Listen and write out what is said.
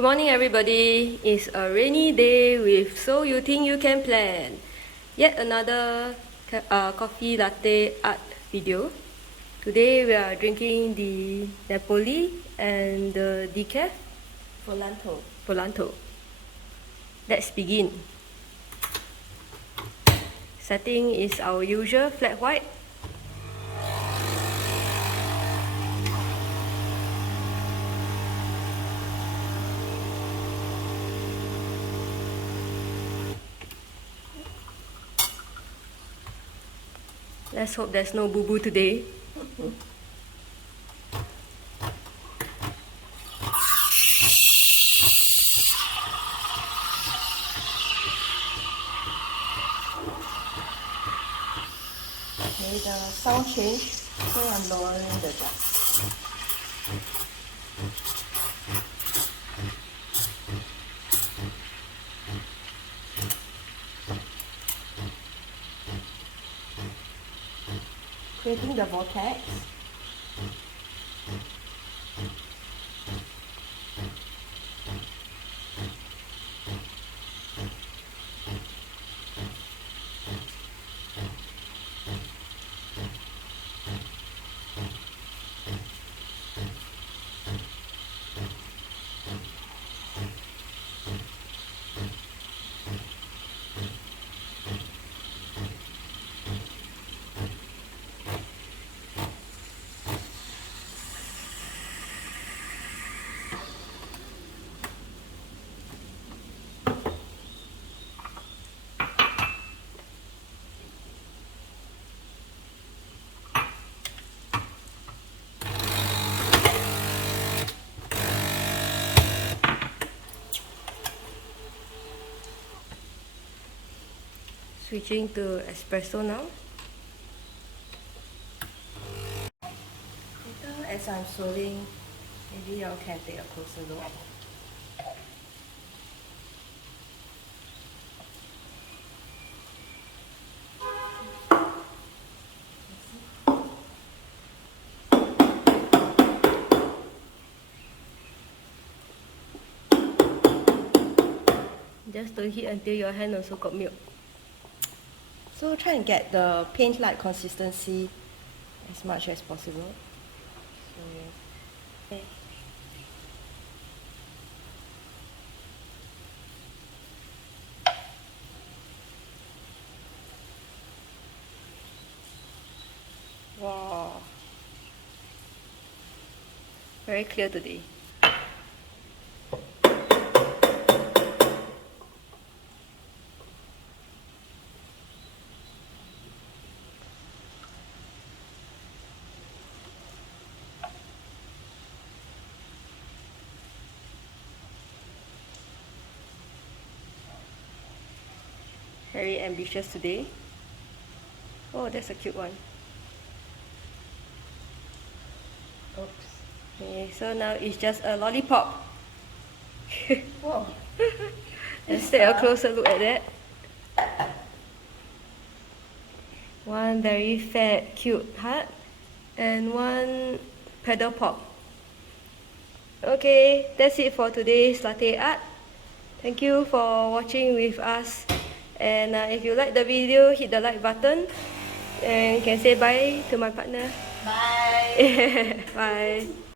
Good morning, everybody. It's a rainy day with So You Think You Can Plan. Yet another coffee latte art video. Today we are drinking the Napoli and the decaf Volanto. Let's begin. Setting is our usual flat white. Let's hope there's no boo-boo today. Okay, the sound change, so I'm lowering the gas. Creating the vortex. Switching to espresso now. Later, as I'm swirling, maybe you can take a closer look. Just don't heat until your hand also got milk. So try and get the paint-like consistency as much as possible. So, okay. Wow, very clear today. Very ambitious today. Oh, that's a cute one. Oops. Okay, so now it's just a lollipop. Whoa. Let's take a closer look at that. One very fat, cute heart, and one pedal pop. Okay, that's it for today's latte art. Thank you for watching with us. And if you like the video, hit the like button. And you can say bye to my partner. Bye. Bye.